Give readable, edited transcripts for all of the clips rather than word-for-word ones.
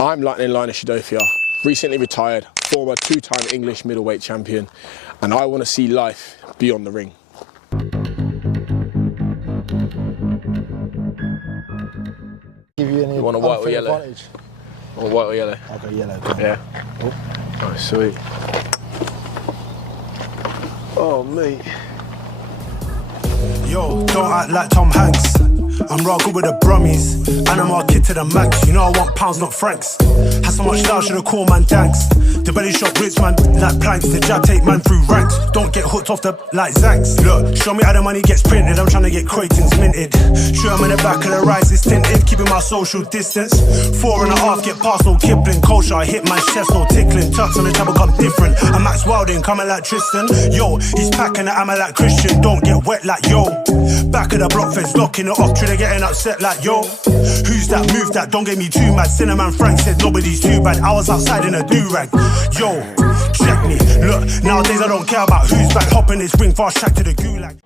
I'm Lightning Liner Shadofia, recently retired, former two-time English middleweight champion, and I want to see life beyond the ring. Give you any You want a white or yellow? advantage? Or white or yellow? I'll go yellow. Go on. Yeah. Oh. Oh, sweet. Oh, mate. Yo, don't act like Tom Hanks. I'm raw good with the brummies, and I'm our kid to the max. You know I want pounds, not francs. Had so much style, should've called man thanks. The belly shot rich man like planks. The jab take man through ranks. Don't get hooked off the like Zanks. Look, show me how the money gets printed. I'm trying to get Craytons minted. Sure, I'm in the back of the rise is tinted, keeping my social distance. 4.5, get past no Kipling. Culture, I hit man's chest, no tickling. Tucks on the table come different. I'm Max Wilding, coming like Tristan. Yo, he's packing the ammo like Christian. Don't get wet like yo. Back of the block fence, locking it off. They're getting upset like yo. Who's that? Move that, don't get me too mad. Cinnamon Frank said nobody's too bad. I was outside in a do-rag. Yo, check me. Look, nowadays I don't care about who's back. Hop in this ring, fast track to the gulag.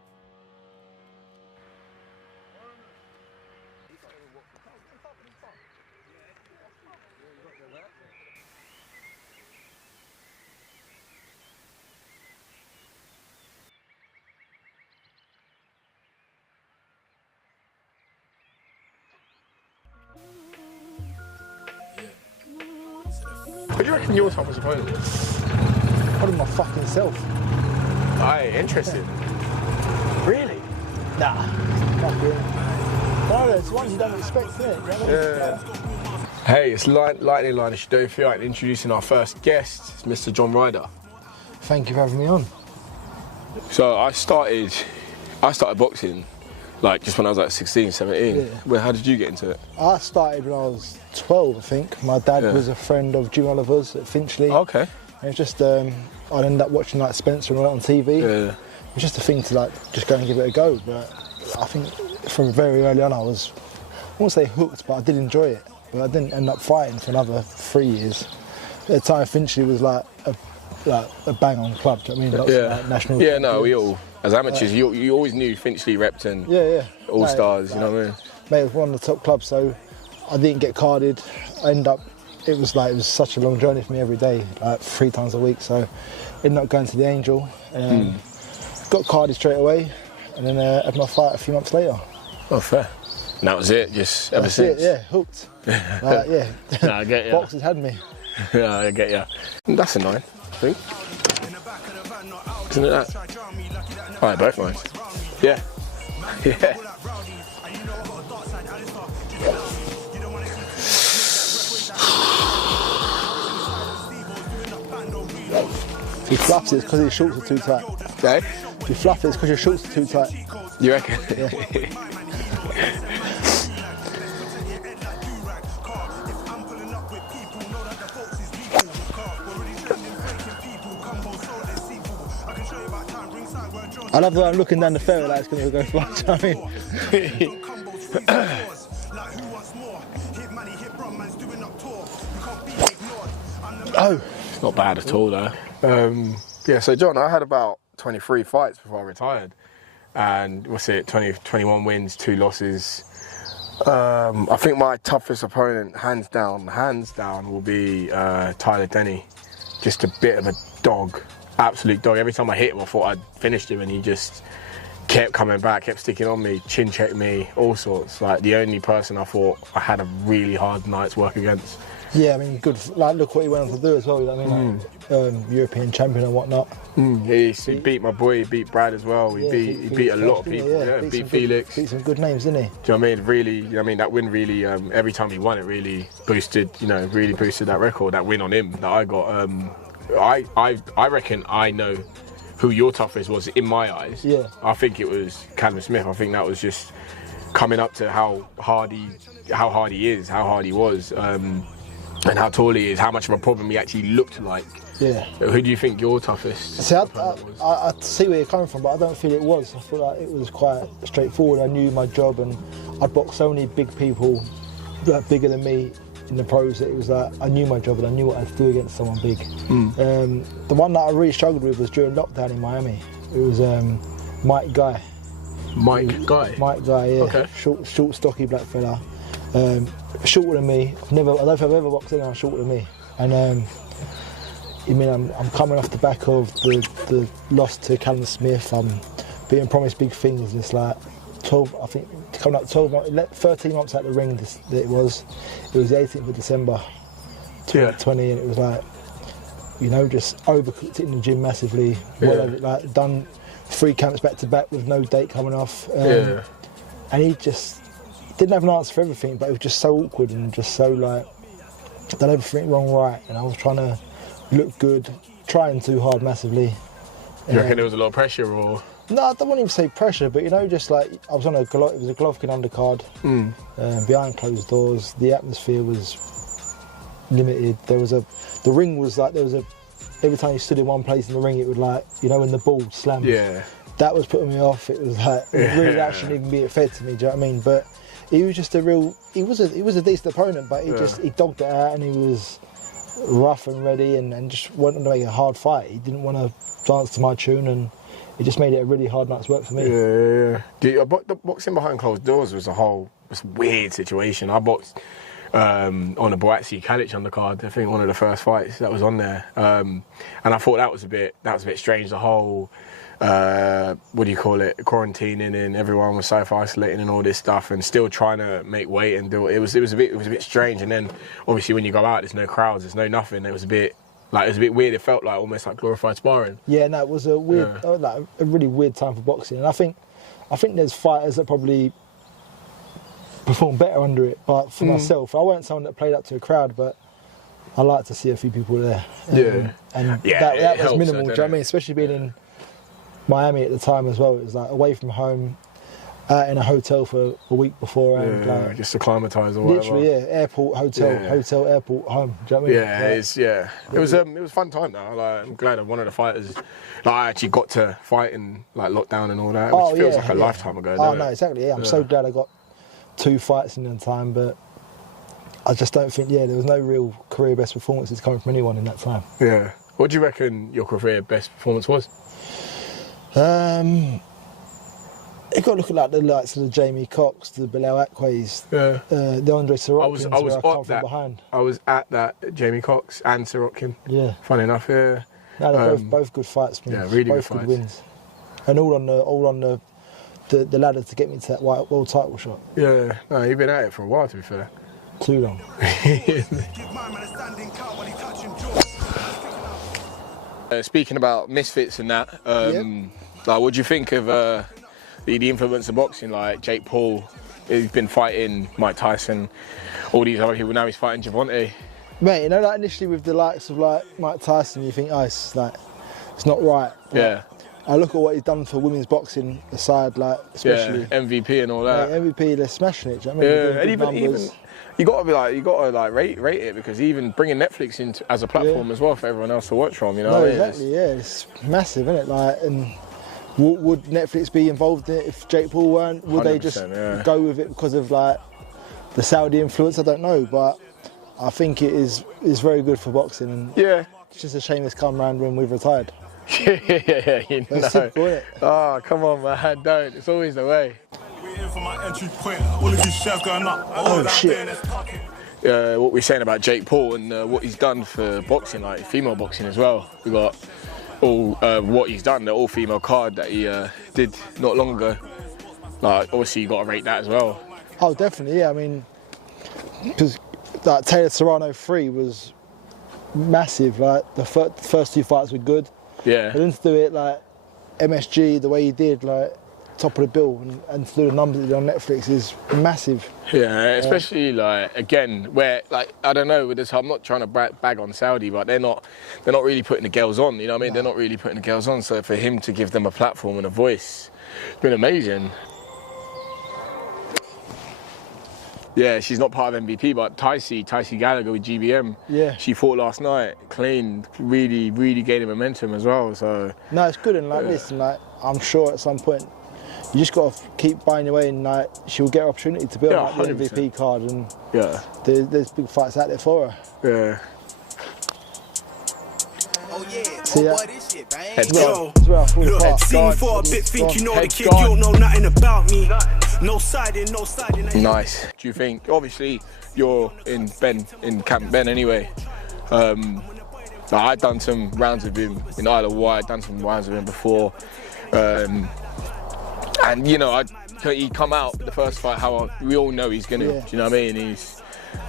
What do you reckon your toughest opponent? Probably my fucking self. Aye, interesting. Really? Nah, not really. No, it's ones you don't expect, isn't it? Yeah. Hey, it's Lightning Liner Shadofia, and introducing our first guest, it's Mr. John Ryder. Thank you for having me on. So I started boxing like just when I was like 16, 17. Yeah. Well, how did you get into it? I started when I was 12, I think. My dad was a friend of Jim Oliver's at Finchley. Okay. And it's just, I'd end up watching like Spencer and all that on TV. Yeah. It was just a thing to like just go and give it a go. But I think from very early on I won't say hooked, but I did enjoy it. But I didn't end up fighting for another 3 years. At the time, Finchley was like a bang-on club. Do you know what I mean? Lots of, like, national. Yeah, no, we all as amateurs, you always knew Finchley, Repton, All Stars. You know what I mean? Mate, it was one of the top clubs, so I didn't get carded. It was such a long journey for me every day, like 3 times a week. So ended up going to the Angel, got carded straight away, and then had my fight a few months later. Oh, fair. And that was it, just ever since. It, yeah, hooked. Yeah. No, I get you. Boxers had me. Yeah, I get you. That's a 9, I think. Isn't it that? Oh, they're both nice. Yeah. Yeah. If he fluffs it, it's because his shorts are too tight. Okay. If you fluff it, it's because your shorts are too tight. You reckon? Yeah. I love the way I'm looking down the ferry like it's going to go far. Do you know what I mean? Oh, not bad at all though. Yeah, so John, I had about 23 fights before I retired, and 21 wins, 2 losses. I think my toughest opponent, hands down, will be Tyler Denny. Just a bit of a dog, absolute dog. Every time I hit him, I thought I'd finished him, and he just kept coming back, kept sticking on me, chin checked me, all sorts. Like the only person I thought I had a really hard night's work against. Yeah, I mean, good. Like, look what he went on to do as well. You know what I mean? Like, European champion and whatnot. He beat my boy. He beat Brad as well. He beat a lot of people. Yeah, beat Felix. Beat some good names, didn't he? Do you know what I mean? Really, you know what I mean? That win really. Every time he won, it really boosted. Really boosted that record. That win on him that I got. I reckon I know who your toughest was in my eyes. Yeah. I think it was Callum Smith. I think that was just coming up to how hard he is, how hard he was. And how tall he is, how much of a problem he actually looked like. Yeah. Who do you think your toughest opponent was? I see where you're coming from, but I don't feel it was. I feel like it was quite straightforward. I knew my job, and I'd boxed so many big people, like, bigger than me in the pros, that it was like I knew my job and I knew what I had to do against someone big. The one that I really struggled with was during lockdown in Miami. It was Mike Guy. Mike Guy? Mike Guy, yeah. Okay. Short, stocky black fella. Shorter than me. I don't think I've ever boxed anyone shorter than me. And I'm coming off the back of the loss to Callum Smith. I'm being promised big things. It's like 12, I think, coming up 13 months out of the ring. It was the 18th of December, 2020, and it was like, just overcooked it in the gym massively. Like done 3 camps back to back with no date coming off. And he just didn't have an answer for everything, but it was just so awkward and just so like done everything wrong right. And I was trying to look good, trying too hard massively. You reckon there was a lot of pressure, or? No, I don't want to even say pressure, but just like I was on it was a Golovkin undercard, behind closed doors. The atmosphere was limited. The ring was like every time you stood in one place in the ring, it would like when the ball slammed. Yeah. That was putting me off. It was like really that shouldn't even be fed to me. Do you know what I mean? But he was just he was a decent opponent, but he dogged it out and he was rough and ready and just wanted to make a hard fight. He didn't want to dance to my tune, and it just made it a really hard night's work for me. The boxing behind closed doors was a weird situation. I boxed on a Boatsy Kalic undercard. I think one of the first fights that was on there, and I thought that was a bit strange. The whole quarantining, and everyone was self-isolating and all this stuff, and still trying to make weight and do it. It was a bit strange. And then obviously when you go out, there's no crowds, there's no nothing. It was a bit weird. It felt like almost like glorified sparring. Yeah, no, it was a weird, a really weird time for boxing. And I think there's fighters that probably perform better under it. But for myself, I wasn't someone that played up to a crowd, but I like to see a few people there. And that was minimal. Do you know what I mean? Especially being in Miami at the time as well. It was like away from home, in a hotel for a week before, and just acclimatise or whatever. Literally, airport, hotel, airport, home. Do you know what I mean? It was a fun time though. Like, I'm glad one of the fighters, I actually got to fight in like lockdown and all that, which feels like a lifetime ago. Oh no, exactly. Yeah, I'm so glad I got 2 fights in the time, but I just don't think there was no real career best performances coming from anyone in that time. Yeah. What do you reckon your career best performance was? You've got to look at like the likes of the Jaime Cox, the Bilal Akways, the Andre Sorokin. I was behind. I was at that Jaime Cox and Sorokin. Yeah. Funny enough, yeah. No, they're both good fights, man. Yeah, really both good fights. Wins. And all on the ladder to get me to that world title shot. Yeah. No, you've been at it for a while, to be fair. Too long. Speaking about misfits and that, like, what do you think of the influence of boxing? Like Jake Paul, he's been fighting Mike Tyson, all these other people. Now he's fighting Gervonta. Mate, like initially with the likes of like Mike Tyson, you think, it's not right. But I look at what he's done for women's boxing aside, like especially MVP and all that. MVP, they're smashing it. Do you know what I mean? And even you gotta rate it, because even bringing Netflix in as a platform as well for everyone else to watch from, No, exactly. It's massive, isn't it? Like, and would Netflix be involved in it if Jake Paul weren't? Would they just go with it because of like the Saudi influence? I don't know, but I think it is very good for boxing. And it's just a shame it's come around when we've retired. That's simple, isn't it? Oh, come on, man, don't. It's always the way. Oh shit. What we're saying about Jake Paul and what he's done for boxing, like female boxing as well. We got all what he's done, the all-female card that he did not long ago. Like, obviously you got to rate that as well. Oh, definitely, yeah. I mean, because like Taylor Serrano 3 was massive. Like the first 2 fights were good. Yeah. But then to do it like MSG the way he did, like top of the bill, and to do the numbers he did on Netflix is massive. Yeah, especially like again, where like I don't know with this. I'm not trying to bag on Saudi, but they're not really putting the girls on. You know what I mean? They're not really putting the girls on. So for him to give them a platform and a voice, it's been amazing. Yeah, she's not part of MVP, but Tycee Gallagher with GBM. Yeah. She fought last night, clean, really gaining momentum as well. So. No, it's good, and like this, and like I'm sure at some point you just got to keep buying your way, and like she'll get an opportunity to build like, the MVP card, and there's big fights out there for her. Yeah. Oh yeah, see boy, this shit, bang. Look, see me for a bit, think you know the kid, you don't know nothing about me. No siding, no siding. Nice. Do you think, obviously, you're in Camp Ben anyway. I'd done some rounds with him in Isle of Wight, done some rounds with him before. And, you know, he come out the first fight, we all know he's going to, do you know what I mean?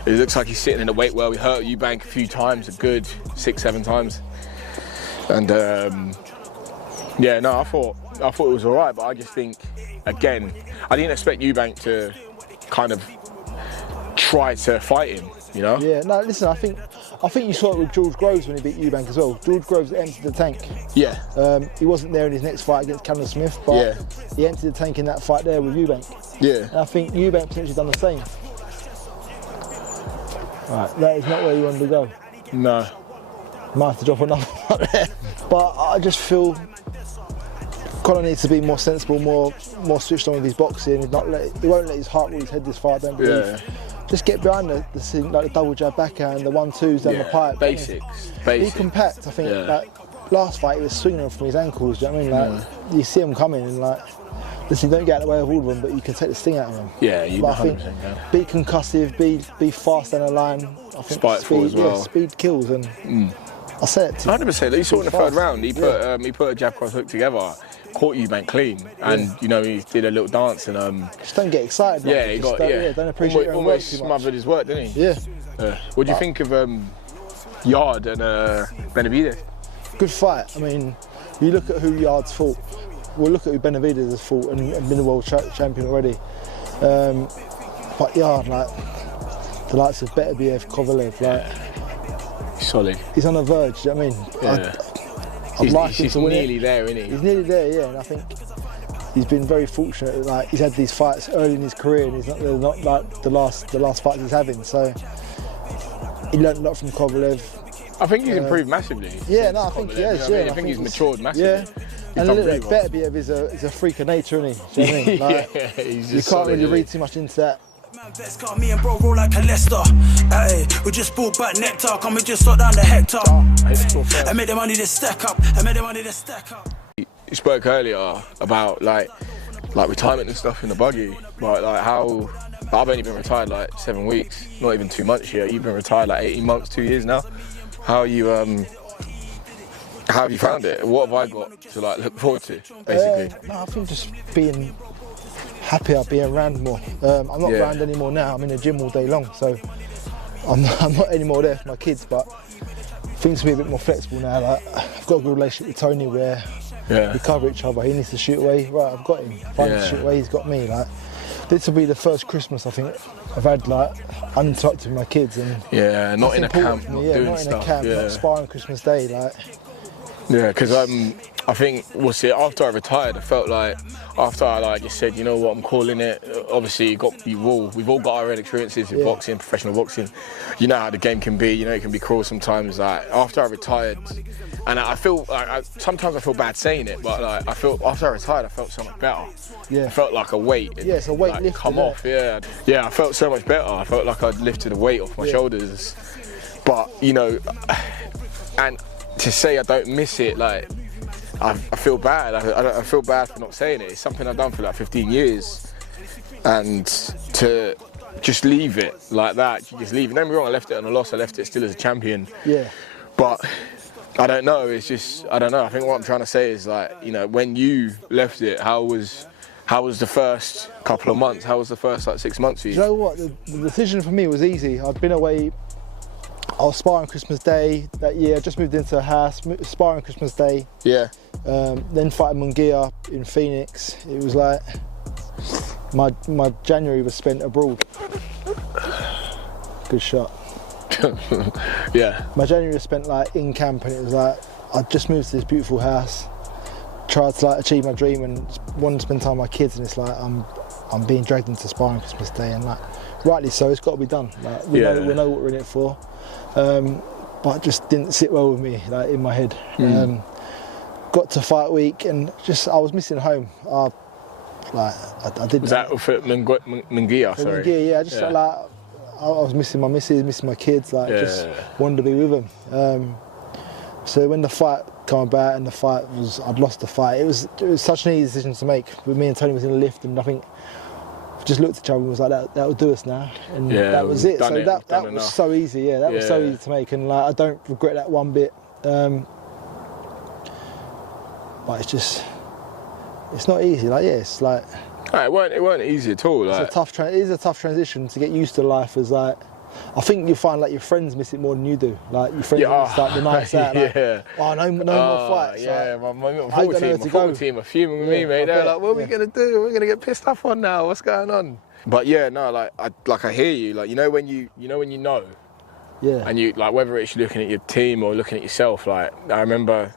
It looks like he's sitting in the weight well. We hurt Eubank a few times, a good 6-7 times. And, yeah, no, I thought it was all right, but I just think, again, I didn't expect Eubank to kind of try to fight him, you know? Yeah, no, listen, I think you saw it with George Groves when he beat Eubank as well. George Groves emptied the tank. Yeah. He wasn't there in his next fight against Callum Smith, but he emptied the tank in that fight there with Eubank. Yeah. And I think Eubank potentially done the same. Right, that is not where you wanted to go. No. Might have to drop another one there. But I just feel Conor needs to be more sensible, more switched on with his boxing. He won't let his heart rule his head this far, I don't believe. Yeah. Just get behind the scene, like the double jab backhand, the 1-2s down the pipe. Basics. Be compact, I think. Like, last fight he was swinging from his ankles, do you know what I mean? Like, you see him coming and like, listen, you don't get out of the way of all of them, but you can take the sting out of them. Yeah, you 100%. Be concussive, be fast down the line. I think spiteful as well. Yeah, speed kills, and I said it to 100%. You saw in the third round, he put a jab cross hook together, caught Eubank clean, and you know he did a little dance and just don't get excited. Yeah, he got don't appreciate your own work too much. Smothered his work, didn't he? Yeah. What do you think of Yard and Benavidez? Good fight. I mean, you look at who Yard's fought. We'll look at who Benavidez has fought and been a world champion already. But Yard, like the likes of Beterbiev, Kovalev, like solid. He's on the verge. Do you know what I mean? Yeah. I'd like him he's to win nearly it. there, isn't he? He's nearly there, yeah. And I think he's been very fortunate. Like he's had these fights early in his career, and they're not like the last fights he's having. So he learned a lot from Kovalev. I think he's improved massively. Yeah, no, I think he has. I think he's matured massively. Yeah. And a little bit Beterbiev is a freak of nature, isn't he? Do you know what I mean? Like, he's you just can't solid, really read too much into that. Got me and bro roll like a Leicester. Ay, we just bought back nectar, can we just slow down the hectare? I made the money to stack up. You spoke earlier about like retirement and stuff in the buggy, but like how I've only been retired like 7 weeks, not even 2 months yet. You've been retired like 18 months, 2 years now. How have you found it? What have I got to like look forward to, basically? No, I think just being happier, being around more. I'm not around anymore now. I'm in the gym all day long, so I'm not anymore there for my kids. But things can be a bit more flexible now. Like I've got a good relationship with Tony where we cover each other. He needs to shoot away. Right, I've got him. If I need to shoot away, he's got me. Like this will be the first Christmas I think I've had like uninterrupted with my kids, and not in a camp, not doing not stuff. in a camp, not sparring Christmas Day, like. Yeah, because I think after I retired, I felt like after I just said, you know what, I'm calling it. Obviously, we've all got our own experiences with boxing, professional boxing. You know how the game can be. You know it can be cruel sometimes. Like after I retired, and I feel like sometimes I feel bad saying it, but like I feel after I retired, I felt so much better. Yeah. I felt like a weight. Yeah, it's a weight lifted. Come off. Yeah. I felt so much better. I felt like I'd lifted a weight off my shoulders. But you know, and to say I don't miss it, like I feel bad. I feel bad for not saying it. It's something I've done for like 15 years, and to just leave it like that, you just leave it. Don't get me wrong, I left it on a loss. I left it still as a champion. Yeah. But I don't know. It's just I don't know. I think what I'm trying to say is like, you know, when you left it, how was the first couple of months? How was the first like 6 months for you? You know what? The decision for me was easy. I'd been away. I was sparring Christmas Day that year. I just moved into a house, sparring Christmas Day. Yeah. Then fighting Mungia in Phoenix. It was like my January was spent abroad. Good shot. Yeah. My January was spent like in camp, and it was like I just moved to this beautiful house, tried to like achieve my dream, and wanted to spend time with my kids. And it's like I'm being dragged into sparring Christmas Day, and like rightly so. It's got to be done. Like, we know what we're in it for. But it just didn't sit well with me, like in my head. Got to fight week and I was missing home. I did. Was that for Mungia? Sorry. Mungia, yeah. Just like I was missing my missus, missing my kids. Like just wanted to be with them. So when the fight came about and I'd lost the fight. It was such an easy decision to make. With me and Tony was in the lift, and I think just looked at each other and was like, that will do us now. And Yeah, that was it. So done it, that done was enough. so easy, yeah. That was so Yeah. easy to make, and like I don't regret that one bit. But it's not easy. Like, yeah, it's like It weren't easy at all. Like, it is a tough transition to get used to life. As like, I think you find like your friends miss it more than you do. Like your friends miss like the nights out. Like, yeah. oh, no more fights. Yeah, like, my I don't know football where to go. team are fuming with me, Yeah, mate. I They're bet, like, what are we gonna do? We're gonna get pissed off on now. What's going on? But yeah, no, I hear you. Like, when you know. Yeah. And you, like, whether it's looking at your team or looking at yourself, like, I remember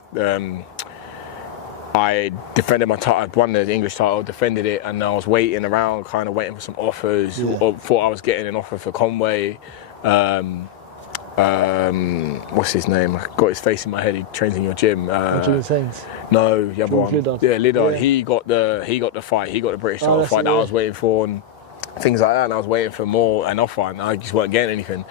I defended my title, I'd won the English title, defended it, and I was waiting around, kind of waiting for some offers, or thought I was getting an offer for Conway. What's his name? I got his face in my head, he trains in your gym. Julian Sainz. No, the other one. Liddard. Yeah, Liddard. Yeah. He got the fight, he got the British title that's fight it, that I yeah. was waiting for, and things like that, and I was waiting for more, an offer, and I just weren't getting anything.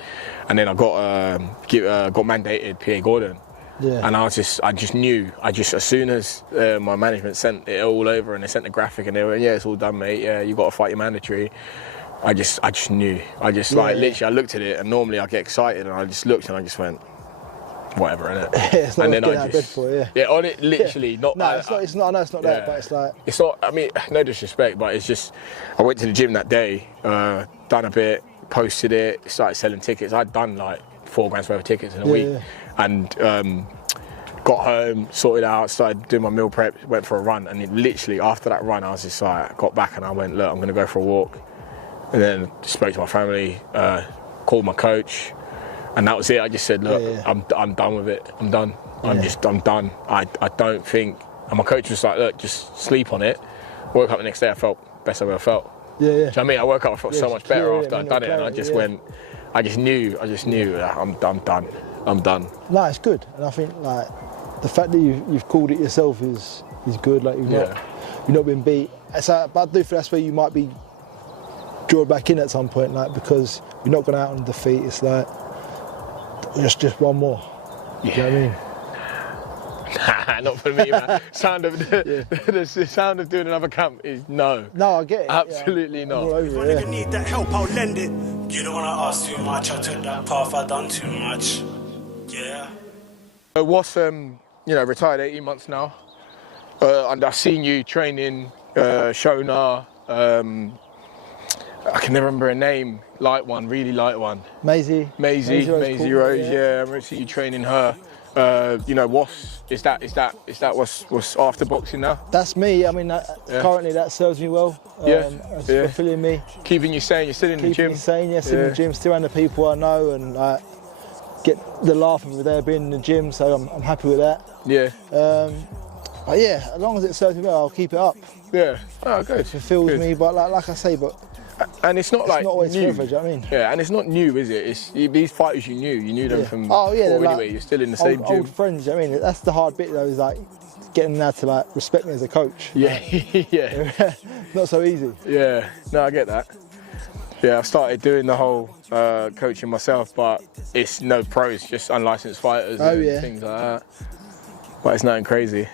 And then I got mandated PA Gordon. Yeah. And I just knew, as soon as my management sent it all over and they sent the graphic and they went, yeah, it's all done, mate, yeah, you got to fight your mandatory. I just knew. Literally, I looked at it, and normally I get excited, and I just looked and I just went, whatever, innit? It's not and what getting out of bed for, yeah, on it, literally, not. No, it's not. I know it's not that, but it's like. It's not. I mean, no disrespect, but it's just. I went to the gym that day, done a bit, posted it, started selling tickets. I'd done like $4 grand worth of tickets in a week, and got home, sorted out, started doing my meal prep, went for a run, and literally after that run, I was just like, got back and I went, look, I'm going to go for a walk, and then spoke to my family, called my coach. And that was it. I just said, look, I'm done with it. I'm done. I'm done. I don't think. And my coach was like, look, just sleep on it. Woke up the next day, I felt best I've ever felt. Yeah, yeah. Do you know what I mean? I woke up, I felt so much better after I'd done it. And I just went, I just knew I'm done. I'm done. No, it's good. And I think like the fact that you've called it yourself is good. Like you've not been beat. So, but I do think that's where you might be drawn back in at some point, like because you're not going out on defeat. It's like just one more. Yeah. Do you know what I mean? Nah, not for me, man. The sound of doing another camp is no. No, I get it. Absolutely not. All over, If a nigga need that help, I'll lend it. You don't wanna ask too much, I took that path, I done too much. Yeah. What's retired 18 months now, and I've seen you training Shona. I can never remember her name. Really light one. Maisie Rose. Yeah, I remember seeing you training her. Is that what's after boxing now? That's me. I mean, currently that serves me well. It's fulfilling me. Keeping you sane. You're still in the gym. Keeping me sane. Yes, in the gym. Still around the people I know and get the laugh over there being in the gym. So I'm happy with that. Yeah. But yeah, as long as it serves me well, I'll keep it up. Yeah. Oh, good. It fulfills me, but like I say, and it's not not always new. forever, do you know what I mean? Yeah, and it's not new, is it? It's these fighters you knew them from before anyway. You're still in the same gym. Old friends, do you know what I mean? That's the hard bit though, is like getting them now to like respect me as a coach. Yeah, yeah. Not so easy. Yeah, no, I get that. Yeah, I've started doing the whole coaching myself, but it's no pros, just unlicensed fighters and things like that. But it's nothing crazy.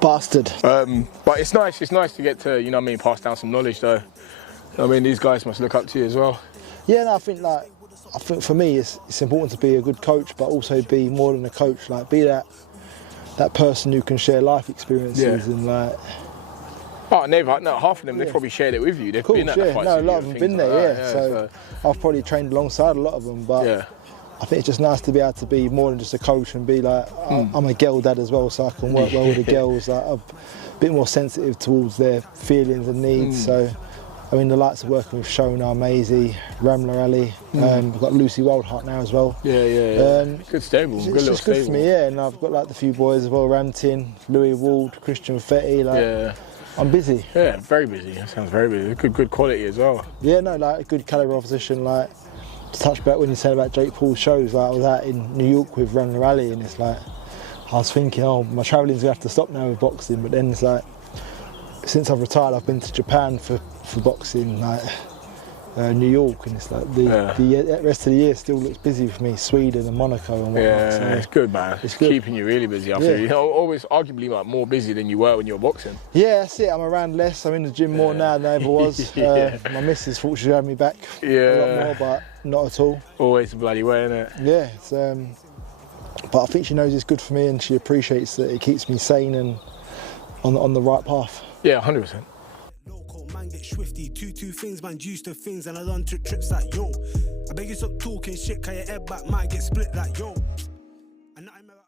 Bastard. But it's nice to get to, pass down some knowledge though. I mean, these guys must look up to you as well. Yeah, no, I think for me it's important to be a good coach, but also be more than a coach. Like be that person who can share life experiences and like. Oh, half of them, they've probably shared it with you. They've been at the fights. No, a lot of them been there, like so I've probably trained alongside a lot of them, but I think it's just nice to be able to be more than just a coach and be like, I'm a girl dad as well, so I can work well with the girls. Like, I'm a bit more sensitive towards their feelings and needs. So, I mean, the likes of working with Shona, Maisie, Ramla Ali. We've got Lucy Wildheart now as well. Yeah. Good stable. It's good little just good stable. for me, and I've got like the few boys as well, Ramtin, Louis Wald, Christian Fetty. I'm busy. Yeah, very busy. That sounds very busy. Good quality as well. Yeah, no, like a good calibre opposition. Like to touch back when you said about Jake Paul's shows, like I was out in New York with Ramla Ali, and it's like I was thinking, my travelling's gonna have to stop now with boxing. But then it's like since I've retired, I've been to Japan for boxing. Like New York, and it's like the rest of the year still looks busy for me. Sweden and Monaco and whatnot. Yeah, so it's good, man. It's good. keeping you really busy. I feel you know, always arguably like more busy than you were when you were boxing. Yeah, that's it. I'm around less. I'm in the gym more now than I ever was. My missus thought she'd have me back a lot more, but not at all. Always the bloody way, innit? Yeah, it's, but I think she knows it's good for me, and she appreciates that it keeps me sane and on the right path. Yeah, 100%. Local man get swifty, two things, man used to things, and I done trips like yo. I beg you stop talking shit, cause your head back might get split like yo.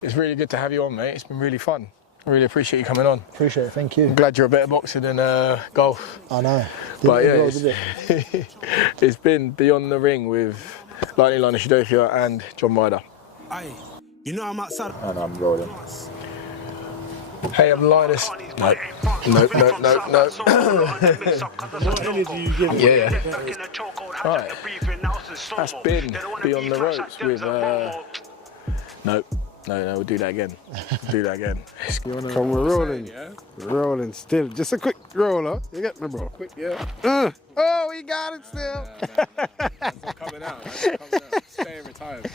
It's really good to have you on, mate. It's been really fun. I really appreciate you coming on. Appreciate it, thank you. I'm glad you're a better boxer than golf. I know. But yeah, it's been Beyond the Ring with Lightning Liner Shadofia and John Ryder. Aye, you know I'm outside. And I'm rolling. Hey, I'm Linus. Nope. Yeah. Right. That's been Beyond the Ropes with No, we'll do that again. Come, we're rolling. We're rolling still. Just a quick roller. You get me, bro? Quick, yeah. Oh, we got it still. That's coming out. Staying retired.